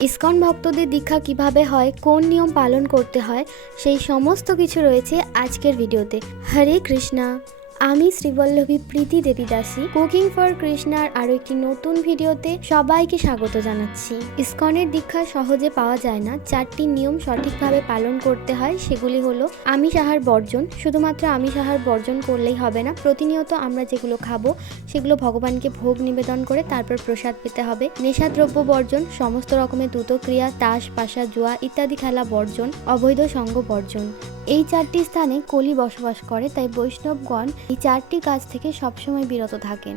ISKCON ভক্তদের দীক্ষা কীভাবে হয়, কোন নিয়ম পালন করতে হয়, সেই সমস্ত কিছু রয়েছে আজকের ভিডিওতে। হরে কৃষ্ণা। আমি শ্রীবল্লভী প্রীতি দেবী দাসী কুকিং ফর কৃষ্ণার আরও একটি নতুন ভিডিওতে সবাইকে স্বাগত জানাচ্ছি। ইসকনের দীক্ষা সহজে পাওয়া যায় না, চারটি নিয়ম সঠিকভাবে পালন করতে হয়, সেগুলি হলো আমিষ আহার বর্জন, শুধুমাত্র আমিষ আহার বর্জন করলেই হবে না, প্রতিনিয়ত আমরা যেগুলো খাব, সেগুলো ভগবানকে ভোগ নিবেদন করে তারপর প্রসাদ পেতে হবে। নেশাদ্রব্য বর্জন, সমস্ত রকমের দ্রুত ক্রিয়া তাস, পাশা, জুয়া ইত্যাদি খেলা বর্জন, অবৈধ সঙ্গ বর্জন। এই চারটি স্থানে কলি বসবাস করে, তাই বৈষ্ণবগণ এই চারটি কাজ থেকে সবসময় বিরত থাকেন।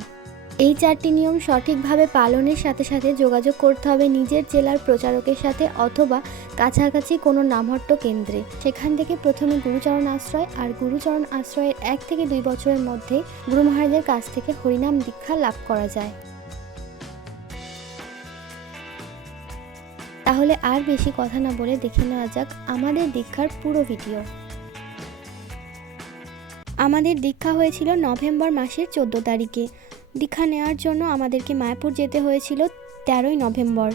এই চারটি নিয়ম সঠিকভাবে পালনের সাথে সাথে যোগাযোগ করতে হবে নিজের জেলার প্রচারকের সাথে অথবা কাছাকাছি কোনো নামহট্ট কেন্দ্রে। সেখান থেকে প্রথমে গুরুচরণ আশ্রয় আর গুরুচরণ আশ্রয়ের এক থেকে দুই বছরের মধ্যে গুরু মহারাজের কাছ থেকে হরিনাম দীক্ষা লাভ করা যায়। তাহলে আর বেশি কথা না বলে দেখে নেওয়া যাক আমাদের দীক্ষার পুরো ভিডিও। আমাদের দীক্ষা হয়েছিল নভেম্বর মাসের চোদ্দ তারিখে। দীক্ষা নেওয়ার জন্য আমাদেরকে মায়াপুর যেতে হয়েছিল তেরোই নভেম্বর।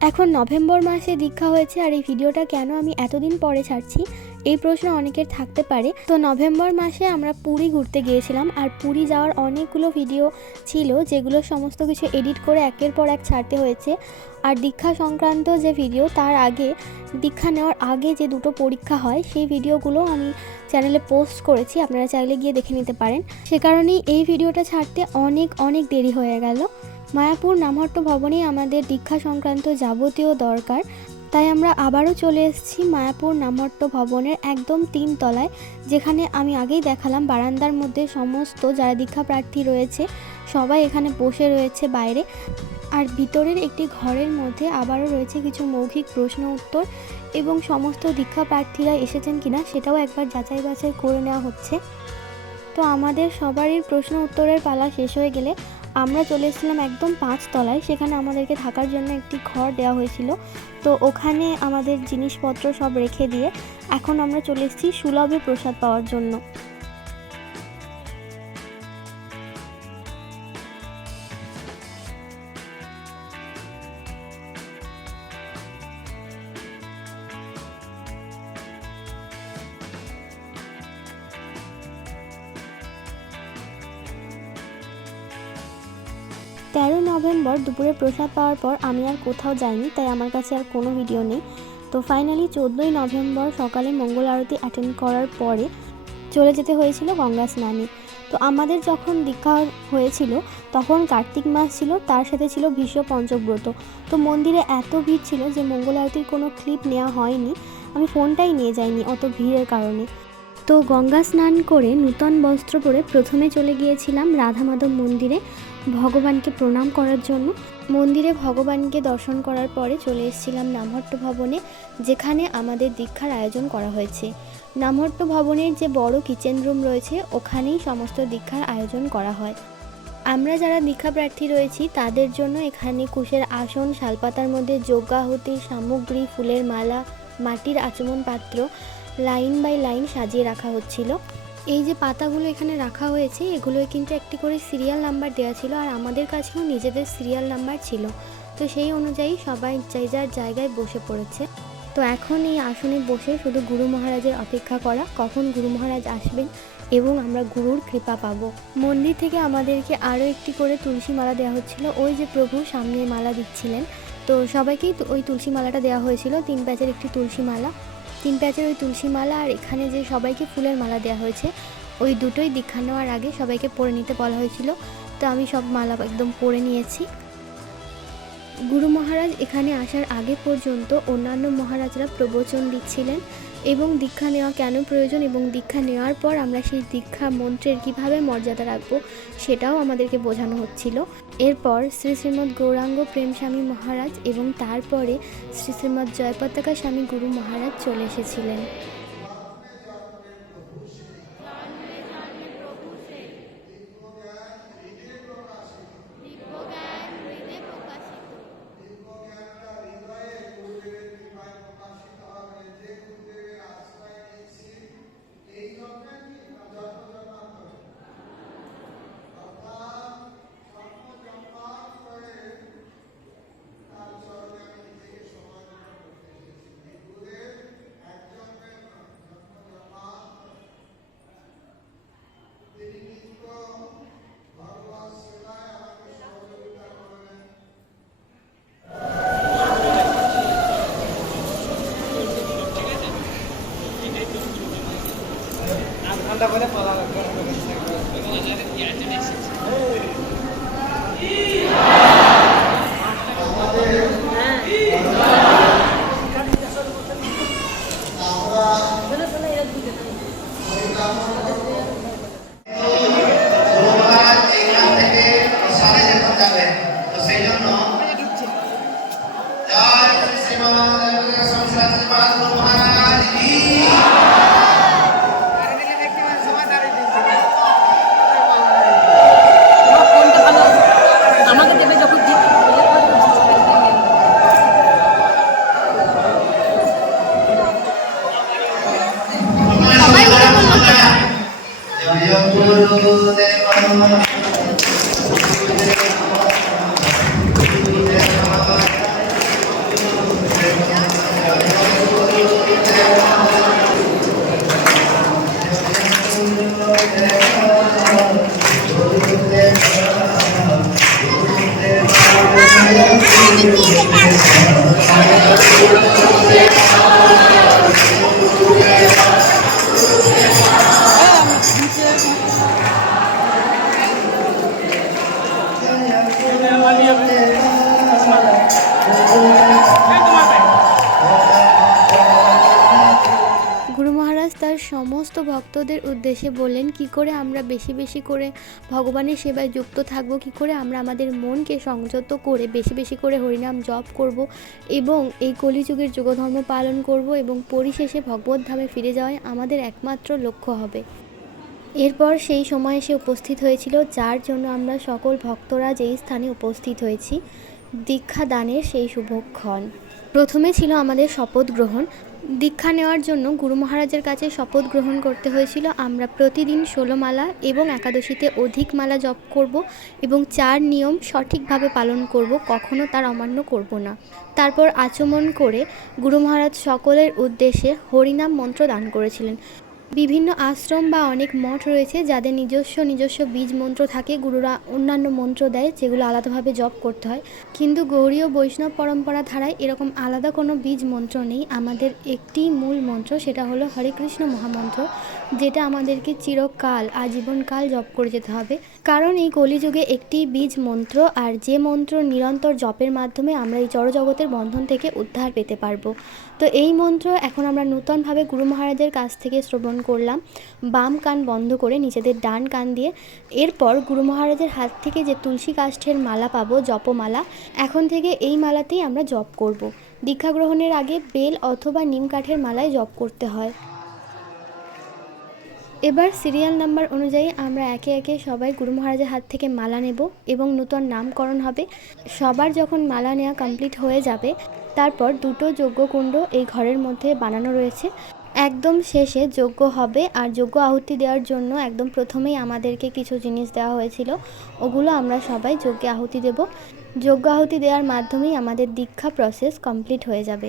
এখন নভেম্বর মাসে দীক্ষা হয়েছে আর এই ভিডিওটা কেন আমি এতদিন পরে ছাড়ছি এই প্রশ্ন অনেকের থাকতে পারে। তো নভেম্বর মাসে আমরা পুরী ঘুরতে গিয়েছিলাম আর পুরী যাওয়ার অনেকগুলো ভিডিও ছিল যেগুলো সমস্ত কিছু এডিট করে একের পর এক ছাড়তে হয়েছে। আর দীক্ষা সংক্রান্ত যে ভিডিও, তার আগে, দীক্ষা নেওয়ার আগে যে দুটো পরীক্ষা হয়, সেই ভিডিওগুলো আমি চ্যানেলে পোস্ট করেছি, আপনারা চাইলে গিয়ে দেখে নিতে পারেন। সে কারণেই এই ভিডিওটা ছাড়তে অনেক অনেক দেরি হয়ে গেল। মায়াপুর নামহট্ট ভবনেই আমাদের দীক্ষা সংক্রান্ত যাবতীয় দরকার। তাই আমরা আবারও চলে এসেছি মায়াপুর নামহট্ট ভবনের একদম তিন তলায়, যেখানে আমি আগেই দেখালাম বারান্দার মধ্যে সমস্ত যারা দীক্ষা প্রার্থী রয়েছে, সবাই এখানে বসে রয়েছে বাইরে। আর ভিতরের একটি ঘরের মধ্যে আবারও রয়েছে কিছু মৌখিক প্রশ্ন উত্তর এবং সমস্ত দীক্ষা প্রার্থীরা এসেছেন কিনা সেটাও একবার যাচাই বাছাই করে নেওয়া হচ্ছে। তো আমাদের সবারই প্রশ্ন উত্তরের পালা শেষ হয়ে গেলে আমরা চলে এসেছিলাম একদম পাঁচ তলায় সেখানে আমাদেরকে থাকার জন্য একটি ঘর দেওয়া হয়েছিল। তো ওখানে আমাদের জিনিসপত্র সব রেখে দিয়ে এখন আমরা চলে এসেছি সুলভে প্রসাদ পাওয়ার জন্য। তেরো নভেম্বর দুপুরে প্রসাদ পাওয়ার পর আমি আর কোথাও যাইনি, তাই আমার কাছে আর কোনো ভিডিও নেই। তো ফাইনালি চোদ্দোই নভেম্বর সকালে মঙ্গল আরতি অ্যাটেন্ড করার পরে চলে যেতে হয়েছিল গঙ্গা স্নানে। তো আমাদের যখন দীক্ষা হয়েছিল, তখন কার্তিক মাস ছিল, তার সাথে ছিল ভীষ্ম পঞ্চব্রত। তো মন্দিরে এত ভিড় ছিল যে মঙ্গল আরতির কোনো ক্লিপ নেওয়া হয়নি, আমি ফোনটাই নিয়ে যাইনি অত ভিড়ের কারণে। তো গঙ্গা স্নান করে নূতন বস্ত্র পরে প্রথমে চলে গিয়েছিলাম রাধা মাধব মন্দিরে। ভগবানকে প্রণাম করার জন্য মন্দিরে ভগবানকে দর্শন করার পরে চলে এসেছিলাম নামহট্ট ভবনে, যেখানে আমাদের দীক্ষার আয়োজন করা হয়েছে। নামহট্ট ভবনের যে বড় কিচেন রুম রয়েছে, ওখানেই সমস্ত দীক্ষার আয়োজন করা হয়। আমরা যারা দীক্ষা প্রার্থী রয়েছি, তাদের জন্য এখানে কুশের আসন, শালপাতার মধ্যে যজ্ঞাহুতি, সামগ্রী, ফুলের মালা, মাটির আচমন পাত্র লাইন বাই লাইন সাজিয়ে রাখা হচ্ছিল। এই যে পাতাগুলো এখানে রাখা হয়েছে, এগুলোয় কিন্তু একটি করে সিরিয়াল নাম্বার দেওয়া ছিল আর আমাদের কাছেও নিজেদের সিরিয়াল নাম্বার ছিল। তো সেই অনুযায়ী সবাই যে যার জায়গায় বসে পড়েছে। তো এখন এই আসনে বসে শুধু গুরু মহারাজের অপেক্ষা করা, কখন গুরু মহারাজ আসবেন এবং আমরা গুরুর কৃপা পাব। মন্দির থেকে আমাদেরকে আরও একটি করে তুলসী মালা দেওয়া হচ্ছিল। ওই যে প্রভু সামনে মালা দিচ্ছিলেন। তো সবাইকেই ওই তুলসী মালাটা দেওয়া হয়েছিল, তিন প্যাচের একটি তুলসী মালা। তিন প্যাচের ওই তুলসী মালা আর এখানে যে সবাইকে ফুলের মালা দেওয়া হয়েছে, ওই দুটোই দীক্ষা নেওয়ার আগে সবাইকে পরে নিতে বলা হয়েছিল। তো আমি সব মালা একদম পরে নিয়েছি। গুরু মহারাজ এখানে আসার আগে পর্যন্ত অন্যান্য মহারাজরা প্রবচন দিচ্ছিলেন। এবং দীক্ষা নেওয়া কেন প্রয়োজন এবং দীক্ষা নেওয়ার পর আমরা সেই দীক্ষা মন্ত্রের কীভাবে মর্যাদা রাখব সেটাও আমাদেরকে বোঝানো হচ্ছিল। এরপর শ্রী শ্রীমৎ গৌরাঙ্গ প্রেম স্বামী মহারাজ এবং তারপরে শ্রী শ্রীমৎ জয়পতাকা স্বামী গুরু মহারাজ চলে এসেছিলেন। গুরু মহারাজ তার সমস্ত ভক্তদের উদ্দেশ্যে বললেন, কি করে আমরা বেশি বেশি করে ভগবানের সেবায় যুক্ত থাকব? কি করে আমরা আমাদের মনকে সংযত করে বেশি বেশি করে হরিনাম জপ করব এবং এই কলিযুগের যুগধর্ম পালন করব এবং পরিশেষে ভগবত ধামে ফিরে যাওয়াই আমাদের একমাত্র লক্ষ্য হবে? এরপর সেই সময় এসে উপস্থিত হয়েছিল, যার জন্য আমরা সকল ভক্তরা যেই স্থানে উপস্থিত হয়েছি, দীক্ষা দানের সেই শুভক্ষণ। প্রথমে ছিল আমাদের শপথ গ্রহণ। দীক্ষা নেওয়ার জন্য গুরু মহারাজের কাছে শপথ গ্রহণ করতে হয়েছিল। আমরা প্রতিদিন ষোলো মালা এবং একাদশীতে অধিক মালা জপ করব এবং চার নিয়ম সঠিকভাবে পালন করব, কখনো তার অমান্য করব না। তারপর আচমন করে গুরু মহারাজ সকলের উদ্দেশ্যে হরিনাম মন্ত্র দান করেছিলেন। বিভিন্ন আশ্রম বা অনেক মঠ রয়েছে যাদের নিজস্ব নিজস্ব বীজ মন্ত্র থাকে। গুরুরা অন্যান্য মন্ত্র দেয় যেগুলো আলাদাভাবে জপ করতে হয়। কিন্তু গৌরীয় বৈষ্ণব পরম্পরা ধারায় এরকম আলাদা কোনো বীজ মন্ত্র নেই। আমাদের একটি মূল মন্ত্র সেটা হলো হরে কৃষ্ণ মহামন্ত্র। যেটা আমাদেরকে চিরকাল আজীবনকাল জপ করে যেতে হবে। কারণ এই কলিযুগে একটি বীজ মন্ত্র আর যে মন্ত্র নিরন্তর জপের মাধ্যমে আমরা এই জড়জগতের বন্ধন থেকে উদ্ধার পেতে পারব। তো এই মন্ত্র এখন আমরা নূতনভাবে গুরু মহারাজের কাছ থেকে শ্রবণ করলাম। বাম কান বন্ধ করে নিজেদের ডান কান দিয়ে এরপর গুরু মহারাজের হাত থেকে যে তুলসী কাষ্ঠের মালা পাবো, জপমালা, এখন থেকে এই মালাতেই আমরা জপ করব। দীক্ষা গ্রহণের আগে বেল অথবা নিম কাঠের মালায় জপ করতে হয়। এবার সিরিয়াল নাম্বার অনুযায়ী আমরা একে একে সবাই গুরু মহারাজের হাত থেকে মালা নেব এবং নূতন নামকরণ হবে। সবার যখন মালা নেওয়া কমপ্লিট হয়ে যাবে, তারপর দুটো যজ্ঞকুণ্ড এই ঘরের মধ্যে বানানো রয়েছে। একদম শেষে যজ্ঞ হবে আর যজ্ঞ আহুতি দেওয়ার জন্য একদম প্রথমেই আমাদেরকে কিছু জিনিস দেওয়া হয়েছিল। ওগুলো আমরা সবাই যজ্ঞে আহুতি দেব। যজ্ঞ আহুতি দেওয়ার মাধ্যমেই আমাদের দীক্ষা প্রসেস কমপ্লিট হয়ে যাবে।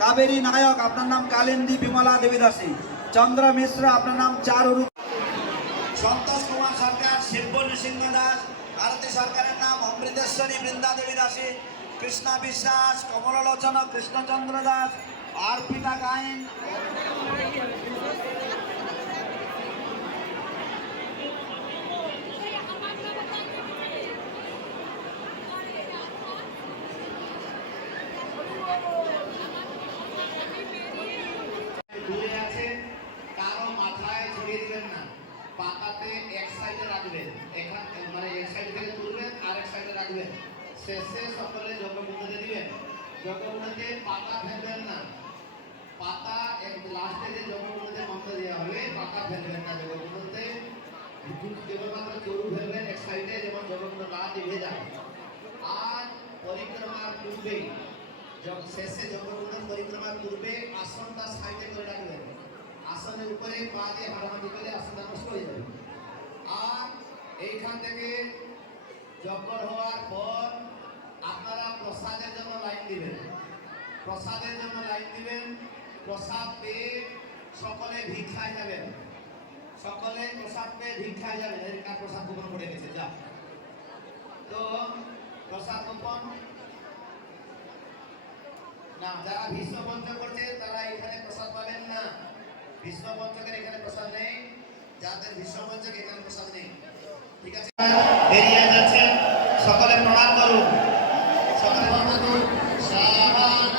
কাবেরী নায়ক, আপনার নাম কালিন্দী বিমলা দেবীদাসী। চন্দ্র মিশ্র, আপনার নাম চারু সন্তোষ কুমার সরকার শিল্প নৃসিংহ দাস। ভারতী সরকারের নাম অমৃতেশ্বরী বৃন্দা দেবী দাসী কৃষ্ণা বিশ্বাস, কমললোচন কৃষ্ণচন্দ্র দাস। অর্পিতা গাইন দূরে আছে কারও মাথায় ছড়িয়ে দিবেন না পাতাতে এক সাইডে রাখবেন এখান মানে এক সাইড থেকে তুলবেন আর এক সাইডে রাখবেন শেষে সকলে জগমুখতে দিবেন জগমুখতে পাতা ফেলবেন না পাতা এক লাস্টে যে জগমুখতে মন্ত্র দেওয়া হবে পাতা ফেলবেন না জগমুখতে কেবলমাত্র চরু ফেলবেন এক সাইডে যেমন জগমুখ না নিভে যায় আর পরিক্রমার পূর্বেই যখন শেষে জগন্নাথ পরিক্রমার পূর্বে আসনটা সাইডে করে রাখবেন, আসনের উপরে পা দিয়ে হাঁটাহাঁটি করলে আসনটা নষ্ট হয়ে যাবে। আর এইখান থেকে যজ্ঞ হওয়ার পর আপনারা প্রসাদের জন্য লাইন দিবেন। প্রসাদের জন্য লাইন দিবেন, প্রসাদ পেয়ে সকলে ভিক্ষায় যাবেন। সকলে প্রসাদ পেয়ে ভিক্ষায় যাবেন। এর প্রসাদ গোপন করে গেছে যা। তো প্রসাদ গোপন যারা বিশ্ব পঞ্চক করছে, তারা এখানে প্রসাদ পাবেন না। বিশ্ব পঞ্চকের এখানে প্রসাদ নেই, যাদের বিশ্ব পঞ্চক এখানে প্রসাদ নেই। ঠিক আছে? বেরিয়ে যাচ্ছেন। সকলে প্রণাম করুন। সকলে প্রণাম করুন। সাহানে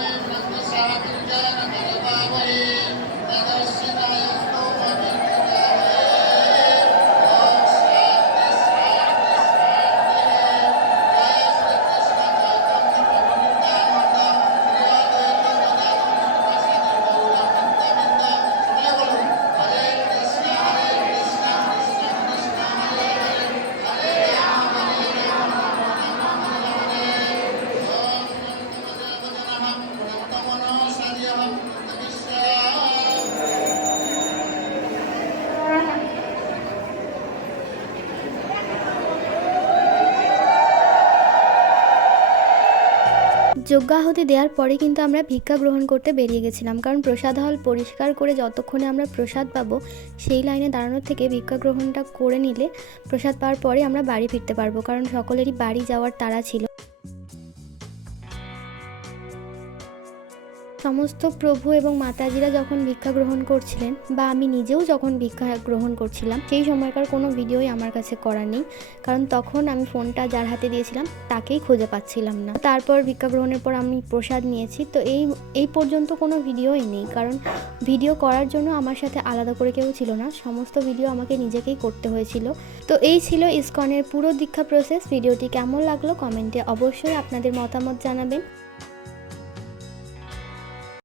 যজ্ঞাহুতি দেওয়ার পরে কিন্তু আমরা ভিক্ষা গ্রহণ করতে বেরিয়ে গেছিলাম। কারণ প্রসাদ হল পরিষ্কার করে যতক্ষণে আমরা প্রসাদ পাবো, সেই লাইনে দাঁড়ানোর থেকে ভিক্ষা গ্রহণটা করে নিলে প্রসাদ পাওয়ার পরে আমরা বাড়ি ফিরতে পারব। কারণ সকলেরই বাড়ি যাওয়ার তাড়া ছিল। সমস্ত প্রভু এবং মাতাজিরা যখন ভিক্ষা গ্রহণ করছিলেন বা আমি নিজেও যখন ভিক্ষা গ্রহণ করছিলাম, সেই সময়কার কোনো ভিডিওই আমার কাছে করা নেই। কারণ তখন আমি ফোনটা যার হাতে দিয়েছিলাম, তাকেই খুঁজে পাচ্ছিলাম না। তারপর ভিক্ষা গ্রহণের পর আমি প্রসাদ নিয়েছি। তো এই এই পর্যন্ত কোনো ভিডিওই নেই। কারণ ভিডিও করার জন্য আমার সাথে আলাদা করে কেউ ছিল না। সমস্ত ভিডিও আমাকে নিজেকেই করতে হয়েছিল। তো এই ছিল ইসকনের পুরো দীক্ষা প্রসেস ভিডিওটি কেমন লাগল কমেন্টে অবশ্যই আপনাদের মতামত জানাবেন।